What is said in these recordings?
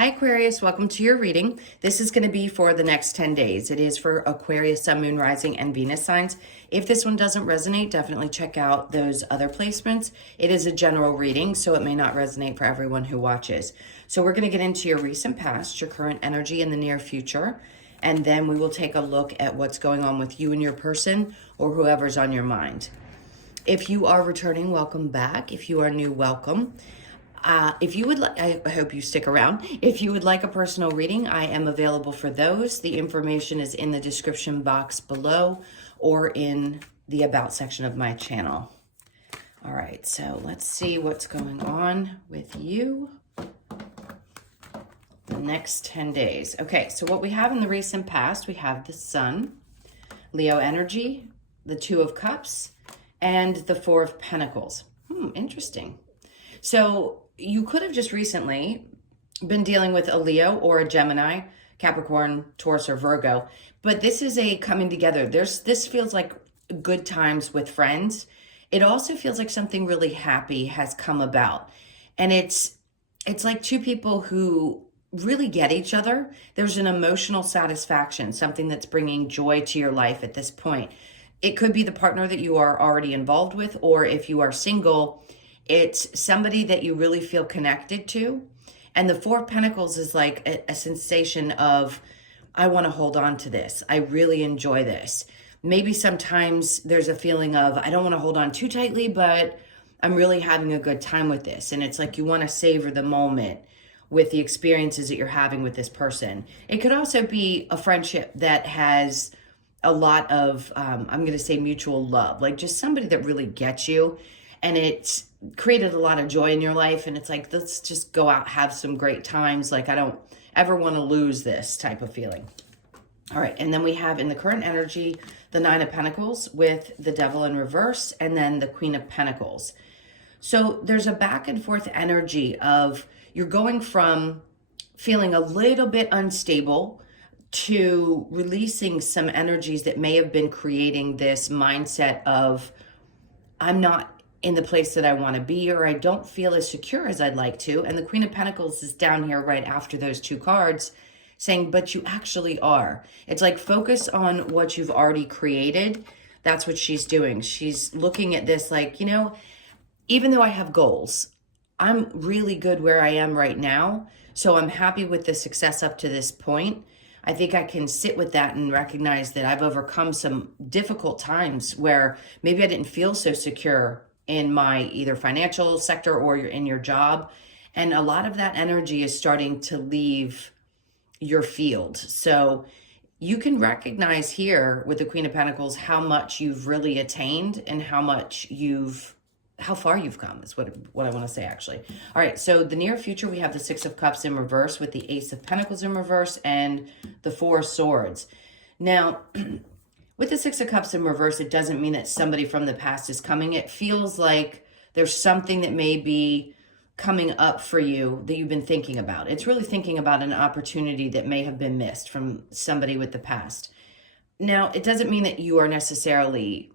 Hi Aquarius, welcome to your reading. This is going to be for the next 10 days. It is for Aquarius, Sun, Moon, Rising, and Venus signs. If this one doesn't resonate, definitely check out those other placements. It is a general reading, so it may not resonate for everyone who watches. So we're going to get into your recent past, your current energy in the near future, and then we will take a look at what's going on with you and your person or whoever's on your mind. If you are returning, welcome back. If you are new, welcome. If you would like, I hope you stick around. If you would like a personal reading, I am available for those. The information is in the description box below or in the about section of my channel. All right, so let's see what's going on with you the next 10 days. Okay, so what we have in the recent past, we have the Sun, Leo energy, the Two of Cups, and the Four of Pentacles. Interesting. So you could have just recently been dealing with a Leo or a Gemini, Capricorn, Taurus, or Virgo, but this is a coming together. This feels like good times with friends. It also feels like something really happy has come about. And it's like two people who really get each other. There's an emotional satisfaction, something that's bringing joy to your life at this point. It could be the partner that you are already involved with, or if you are single, it's somebody that you really feel connected to. And the Four of Pentacles is like a sensation of, I want to hold on to this. I really enjoy this. Maybe sometimes there's a feeling of, I don't want to hold on too tightly, but I'm really having a good time with this. And it's like you want to savor the moment with the experiences that you're having with this person. It could also be a friendship that has a lot of, I'm going to say mutual love, like just somebody that really gets you. And it's created a lot of joy in your life. And it's like, let's just go out, have some great times. Like, I don't ever want to lose this type of feeling. All right. And then we have in the current energy, the Nine of Pentacles with the Devil in reverse, and then the Queen of Pentacles. So there's a back and forth energy of you're going from feeling a little bit unstable to releasing some energies that may have been creating this mindset of, I'm not in the place that I want to be, or I don't feel as secure as I'd like to. And the Queen of Pentacles is down here right after those two cards saying, but you actually are. It's like focus on what you've already created. That's what she's doing. She's looking at this like, you know, even though I have goals, I'm really good where I am right now. So I'm happy with the success up to this point. I think I can sit with that and recognize that I've overcome some difficult times where maybe I didn't feel so secure in my either financial sector or in your job. And a lot of that energy is starting to leave your field. So you can recognize here with the Queen of Pentacles how much you've really attained and how far you've come is what I want to say actually. All right, so the near future, we have the Six of Cups in reverse with the Ace of Pentacles in reverse and the Four of Swords. Now, with the Six of Cups in reverse, it doesn't mean that somebody from the past is coming. It feels like there's something that may be coming up for you that you've been thinking about. It's really thinking about an opportunity that may have been missed from somebody with the past. Now, it doesn't mean that you are necessarily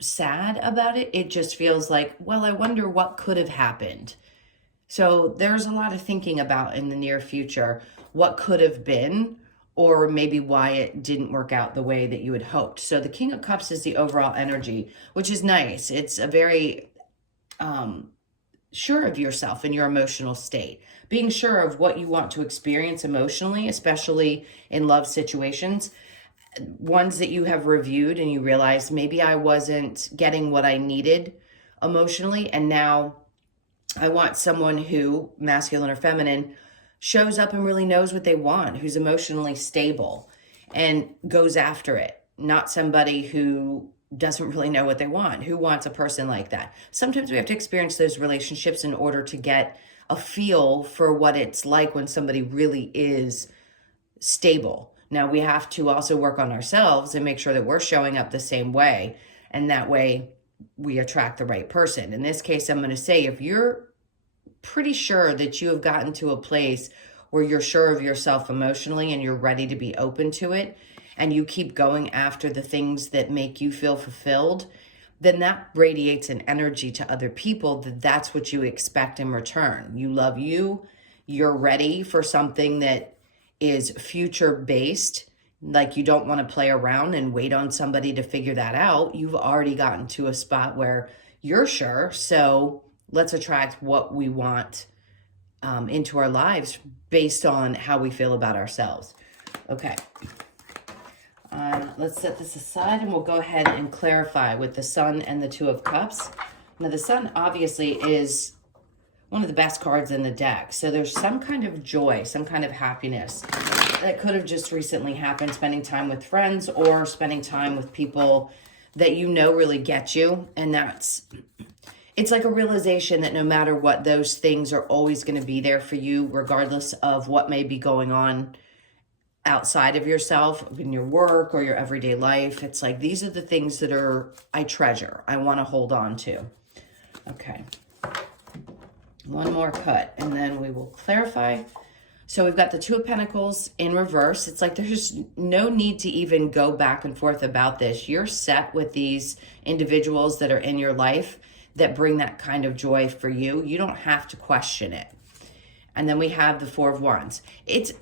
sad about it. It just feels like, well, I wonder what could have happened. So there's a lot of thinking about in the near future, what could have been, or maybe why it didn't work out the way that you had hoped. So the King of Cups is the overall energy, which is nice. It's a very sure of yourself in your emotional state, being sure of what you want to experience emotionally, especially in love situations, ones that you have reviewed and you realize maybe I wasn't getting what I needed emotionally. And now I want someone who, masculine or feminine, shows up and really knows what they want, who's emotionally stable and goes after it. Not somebody who doesn't really know what they want. Who wants a person like that? Sometimes we have to experience those relationships in order to get a feel for what it's like when somebody really is stable. Now we have to also work on ourselves and make sure that we're showing up the same way. And that way we attract the right person. In this case, I'm going to say, if you're pretty sure that you have gotten to a place where you're sure of yourself emotionally and you're ready to be open to it, and you keep going after the things that make you feel fulfilled, then that radiates an energy to other people that's what you expect in return. You love you, you're ready for something that is future based, like you don't want to play around and wait on somebody to figure that out. You've already gotten to a spot where you're sure. So let's attract what we want into our lives based on how we feel about ourselves. Okay. Let's set this aside and we'll go ahead and clarify with the Sun and the Two of Cups. Now, the Sun obviously is one of the best cards in the deck. So there's some kind of joy, some kind of happiness that could have just recently happened, spending time with friends or spending time with people that you know really get you. And it's like a realization that no matter what, those things are always going to be there for you, regardless of what may be going on outside of yourself, in your work or your everyday life. It's like, these are the things that I treasure, I want to hold on to. Okay. One more cut, and then we will clarify. So we've got the Two of Pentacles in reverse. It's like there's no need to even go back and forth about this. You're set with these individuals that are in your life that bring that kind of joy for you. You don't have to question it. And then we have the Four of Wands. It's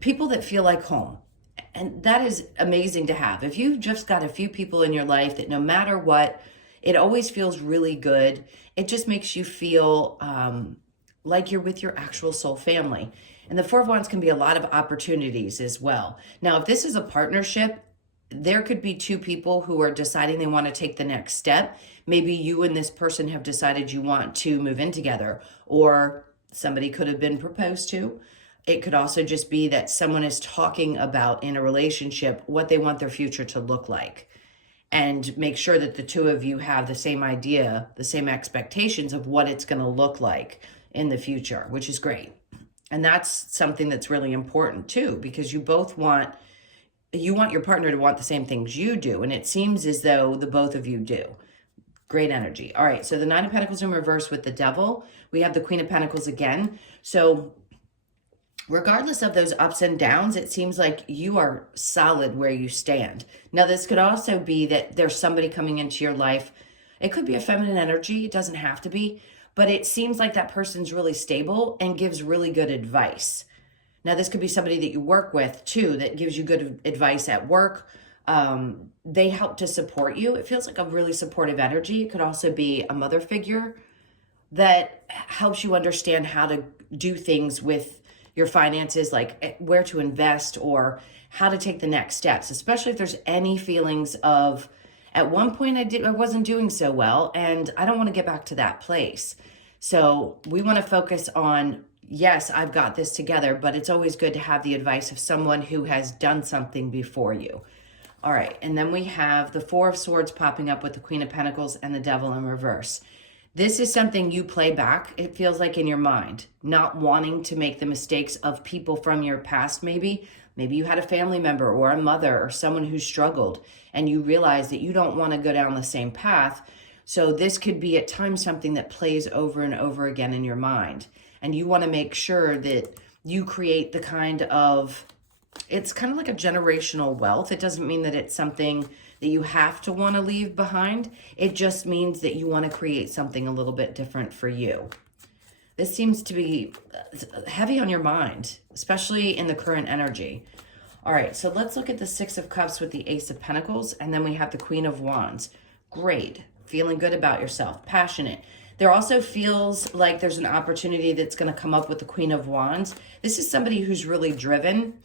people that feel like home. And that is amazing to have. If you've just got a few people in your life that no matter what, it always feels really good. It just makes you feel like you're with your actual soul family. And the Four of Wands can be a lot of opportunities as well. Now, if this is a partnership, there could be two people who are deciding they want to take the next step. Maybe you and this person have decided you want to move in together, or somebody could have been proposed to. It could also just be that someone is talking about in a relationship what they want their future to look like, and make sure that the two of you have the same idea, the same expectations of what it's going to look like in the future, which is great. And that's something that's really important too, because you want your partner to want the same things you do. And it seems as though the both of you do. Great energy. All right. So the Nine of Pentacles in reverse with the Devil. We have the Queen of Pentacles again. So regardless of those ups and downs, it seems like you are solid where you stand. Now, this could also be that there's somebody coming into your life. It could be a feminine energy. It doesn't have to be. But it seems like that person's really stable and gives really good advice. Now, this could be somebody that you work with, too, that gives you good advice at work. They help to support you. It feels like a really supportive energy. It could also be a mother figure that helps you understand how to do things with your finances, like where to invest or how to take the next steps, especially if there's any feelings of, at one point I wasn't doing so well and I don't want to get back to that place. So we want to focus on, yes, I've got this together, but it's always good to have the advice of someone who has done something before you. All right, and then we have the Four of Swords popping up with the Queen of Pentacles and the Devil in reverse. This is something you play back, it feels like, in your mind, not wanting to make the mistakes of people from your past maybe. Maybe you had a family member or a mother or someone who struggled and you realize that you don't want to go down the same path. So this could be at times something that plays over and over again in your mind. And you want to make sure that you create the kind of, it's kind of like a generational wealth. It doesn't mean that it's something that you have to want to leave behind. It just means that you want to create something a little bit different for you. This seems to be heavy on your mind, especially in the current energy. All right, so let's look at the Six of Cups with the Ace of Pentacles, and then we have the Queen of Wands. Great, feeling good about yourself, passionate. There also feels like there's an opportunity that's going to come up with the Queen of Wands. This is somebody who's really driven,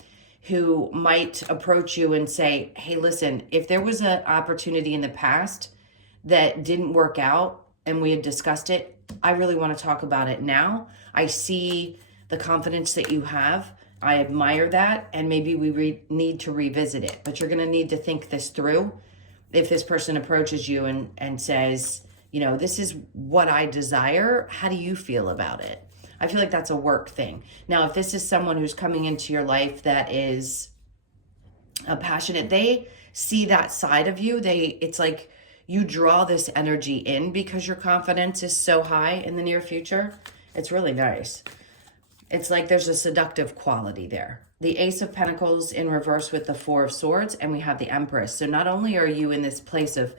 who might approach you and say, hey, listen, if there was an opportunity in the past that didn't work out and we had discussed it, I really want to talk about it now. I see the confidence that you have. I admire that. And maybe we need to revisit it. But you're going to need to think this through. If this person approaches you and says, you know, this is what I desire, how do you feel about it? I feel like that's a work thing. Now, if this is someone who's coming into your life that is passionate, they see that side of you. It's like you draw this energy in because your confidence is so high in the near future. It's really nice. It's like there's a seductive quality there. The Ace of Pentacles in reverse with the Four of Swords, and we have the Empress. So not only are you in this place of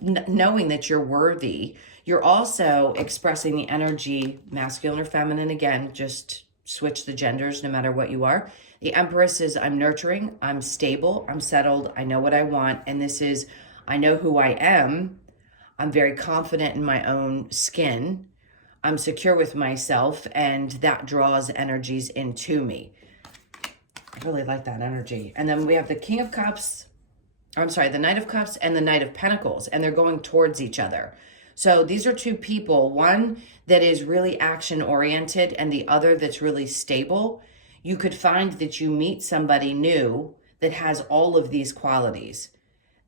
knowing that you're worthy, you're also expressing the energy, masculine or feminine, again, just switch the genders no matter what you are. The Empress is I'm nurturing, I'm stable, I'm settled, I know what I want. And this is I know who I am. I'm very confident in my own skin. I'm secure with myself, and that draws energies into me. I really like that energy. And then we have the King of Cups, the Knight of Cups and the Knight of Pentacles, and they're going towards each other. So these are two people, one that is really action oriented and the other that's really stable. You could find that you meet somebody new that has all of these qualities.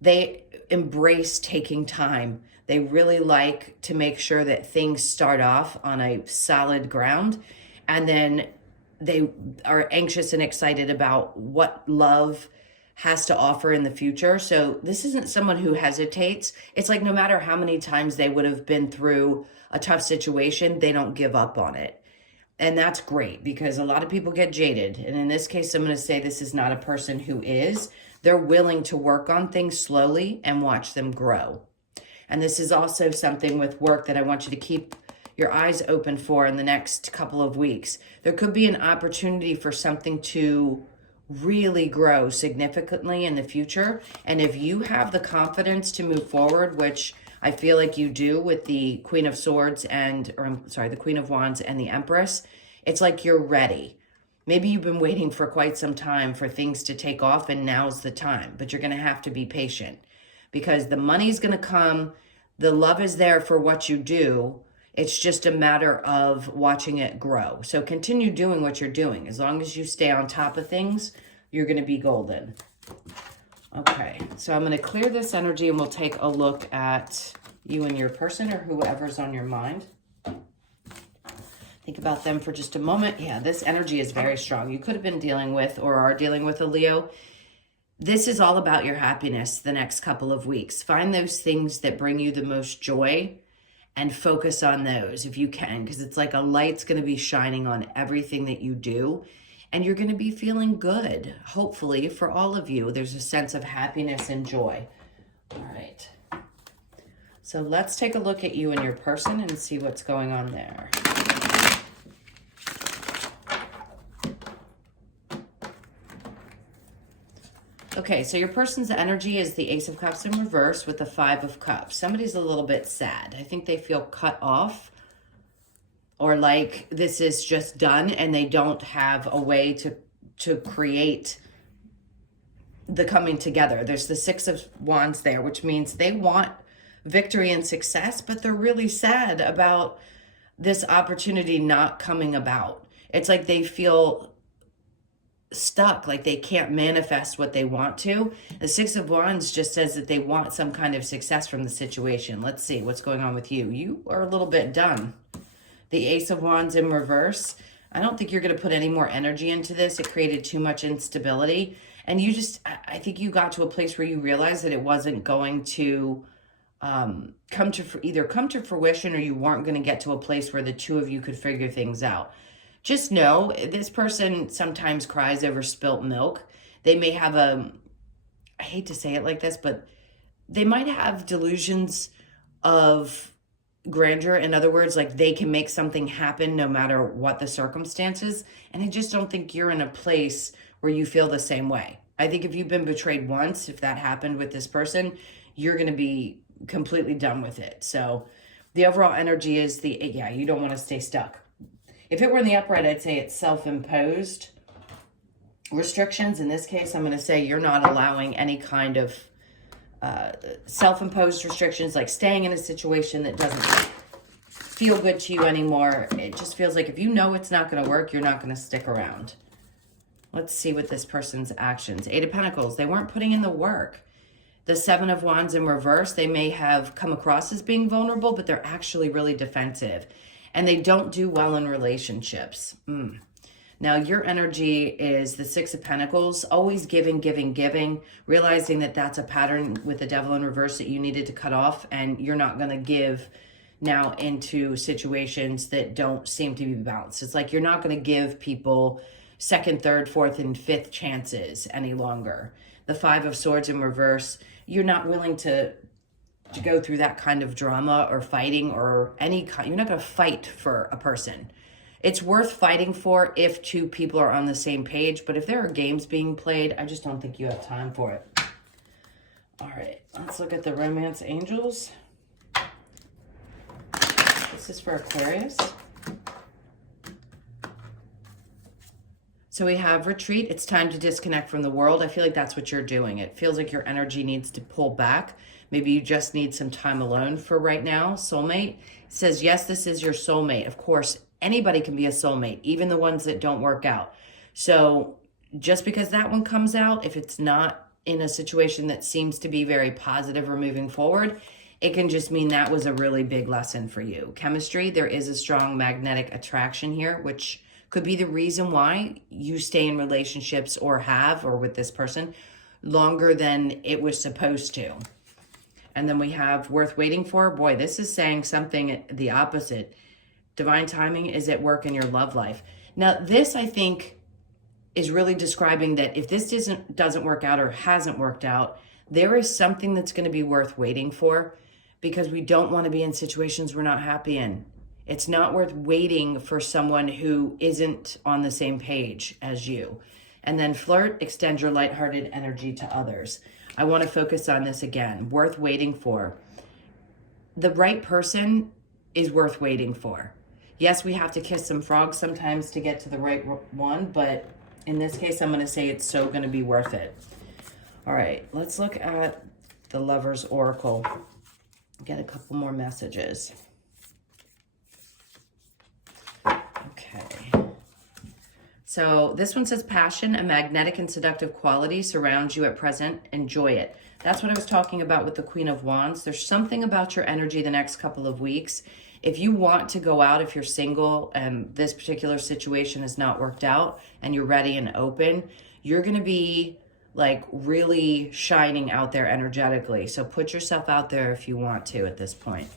They embrace taking time. They really like to make sure that things start off on a solid ground, and then they are anxious and excited about what love has to offer in the future. So this isn't someone who hesitates. It's like no matter how many times they would have been through a tough situation, they don't give up on it. And that's great because a lot of people get jaded. And in this case, I'm going to say this is not a person who is. They're willing to work on things slowly and watch them grow. And this is also something with work that I want you to keep your eyes open for in the next couple of weeks. There could be an opportunity for something to really grow significantly in the future. And if you have the confidence to move forward, which I feel like you do with the Queen of Swords the Queen of Wands and the Empress, it's like you're ready. Maybe you've been waiting for quite some time for things to take off, and now's the time, but you're going to have to be patient because the money's going to come. The love is there for what you do. It's just a matter of watching it grow. So continue doing what you're doing. As long as you stay on top of things, you're going to be golden. Okay, so I'm going to clear this energy and we'll take a look at you and your person or whoever's on your mind. Think about them for just a moment. Yeah, this energy is very strong. You could have been dealing with or are dealing with a Leo. This is all about your happiness the next couple of weeks. Find those things that bring you the most joy and focus on those if you can, because it's like a light's going to be shining on everything that you do. And you're going to be feeling good, hopefully, for all of you. There's a sense of happiness and joy. All right. So let's take a look at you and your person and see what's going on there. Okay, so your person's energy is the Ace of Cups in reverse with the Five of Cups. Somebody's a little bit sad. I think they feel cut off, or like this is just done and they don't have a way to create the coming together. There's the Six of Wands there, which means they want victory and success, but they're really sad about this opportunity not coming about. It's like they feel stuck, like they can't manifest what they want to. The Six of Wands just says that they want some kind of success from the situation. Let's see what's going on with you. You are a little bit done. The Ace of Wands in reverse. I don't think you're going to put any more energy into this. It created too much instability. And you just, I think you got to a place where you realized that it wasn't going to come to fruition, or you weren't going to get to a place where the two of you could figure things out. Just know this person sometimes cries over spilt milk. They may have I hate to say it like this, but they might have delusions of grandeur. In other words, like they can make something happen no matter what the circumstances. And I just don't think you're in a place where you feel the same way. I think if you've been betrayed once, if that happened with this person, you're going to be completely done with it. So the overall energy is you don't want to stay stuck. If it were in the upright, I'd say it's self-imposed restrictions. In this case, I'm going to say you're not allowing any kind of self-imposed restrictions, like staying in a situation that doesn't feel good to you anymore. It just feels like if you know it's not going to work, you're not going to stick around. Let's see what this person's actions. Eight of Pentacles, they weren't putting in the work. The Seven of Wands in reverse, they may have come across as being vulnerable, but they're actually really defensive. And they don't do well in relationships. Now, your energy is the Six of Pentacles, always giving, giving, giving, realizing that that's a pattern with the Devil in reverse that you needed to cut off, and you're not going to give now into situations that don't seem to be balanced. It's like you're not going to give people second, third, fourth, and fifth chances any longer. The Five of Swords in reverse, you're not willing to go through that kind of drama or fighting or any kind. You're not going to fight for a person. It's worth fighting for if two people are on the same page, but if there are games being played, I just don't think you have time for it. All right, let's look at the romance angels. This is for Aquarius. So we have retreat. It's time to disconnect from the world. I feel like that's what you're doing. It feels like your energy needs to pull back. Maybe you just need some time alone for right now. Soulmate says, yes, this is your soulmate. Of course, anybody can be a soulmate, even the ones that don't work out. So just because that one comes out, if it's not in a situation that seems to be very positive or moving forward, it can just mean that was a really big lesson for you. Chemistry, there is a strong magnetic attraction here, which could be the reason why you stay in relationships or with this person longer than it was supposed to. And then we have worth waiting for. Boy, this is saying something the opposite. Divine timing is at work in your love life. Now, this, I think, is really describing that if this doesn't work out or hasn't worked out, there is something that's going to be worth waiting for, because we don't want to be in situations we're not happy in. It's not worth waiting for someone who isn't on the same page as you. And then flirt, extend your lighthearted energy to others. I want to focus on this again. Worth waiting for. The right person is worth waiting for. Yes, we have to kiss some frogs sometimes to get to the right one, but in this case, I'm going to say it's so going to be worth it. All right, let's look at the Lover's Oracle. Get a couple more messages. Okay. So this one says passion, a magnetic and seductive quality surrounds you at present. Enjoy it. That's what I was talking about with the Queen of Wands. There's something about your energy the next couple of weeks. If you want to go out, if you're single and this particular situation has not worked out and you're ready and open, you're going to be like really shining out there energetically. So put yourself out there if you want to at this point.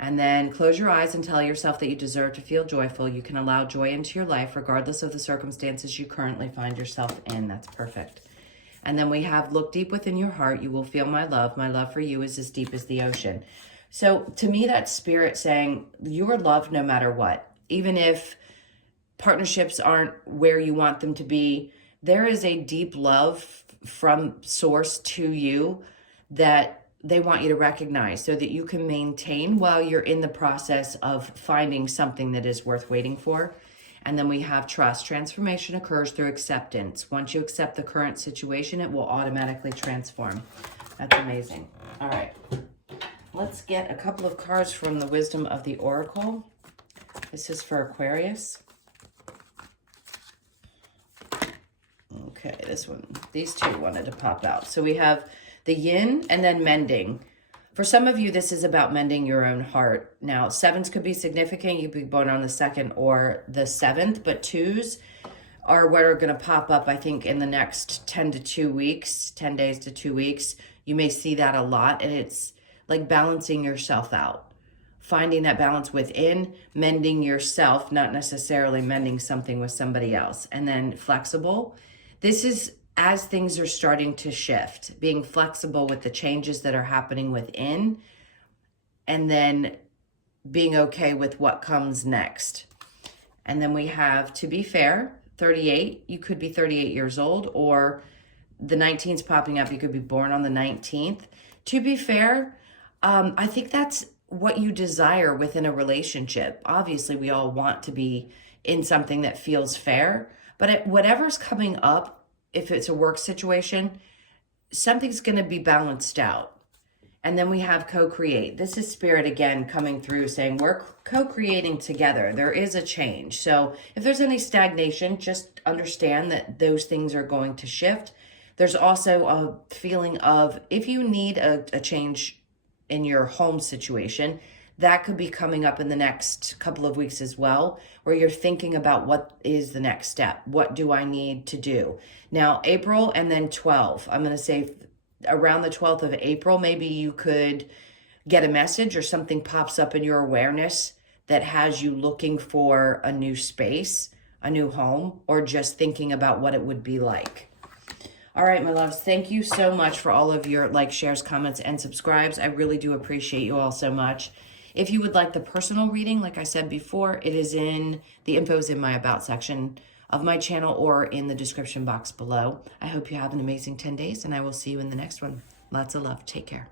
And then close your eyes and tell yourself that you deserve to feel joyful. You can allow joy into your life regardless of the circumstances you currently find yourself in. That's perfect. And then we have look deep within your heart. You will feel my love. My love for you is as deep as the ocean. So to me, that's spirit saying you are loved no matter what. Even if partnerships aren't where you want them to be, there is a deep love from source to you that they want you to recognize so that you can maintain while you're in the process of finding something that is worth waiting for. And then we have trust. Transformation occurs through acceptance. Once you accept the current situation, it will automatically transform. That's amazing. All right. Let's get a couple of cards from the Wisdom of the Oracle. This is for Aquarius. Okay, these two wanted to pop out. So we have the yin and then mending. For some of you, this is about mending your own heart. Now, sevens could be significant. You could be born on the 2nd or the 7th, but 2s are what are going to pop up, I think, in the next 10 days to 2 weeks. You may see that a lot, and it's like balancing yourself out. Finding that balance within, mending yourself, not necessarily mending something with somebody else. And then flexible. This is as things are starting to shift, being flexible with the changes that are happening within, and then being okay with what comes next. And then we have, to be fair, 38. You could be 38 years old, or the 19's popping up. You could be born on the 19th. To be fair, I think that's what you desire within a relationship. Obviously, we all want to be in something that feels fair, but whatever's coming up, if it's a work situation, something's going to be balanced out. And then we have co-create. This is spirit again coming through saying we're co-creating together. There is a change. So if there's any stagnation, just understand that those things are going to shift. There's also a feeling of if you need a change in your home situation, that could be coming up in the next couple of weeks as well, where you're thinking about what is the next step? What do I need to do? Now, April and then 12. I'm going to say around the 12th of April, maybe you could get a message or something pops up in your awareness that has you looking for a new space, a new home, or just thinking about what it would be like. All right, my loves, thank you so much for all of your likes, shares, comments, and subscribes. I really do appreciate you all so much. If you would like the personal reading, like I said before, it is in the info is in my about section of my channel or in the description box below. I hope you have an amazing 10 days, and I will see you in the next one. Lots of love. Take care.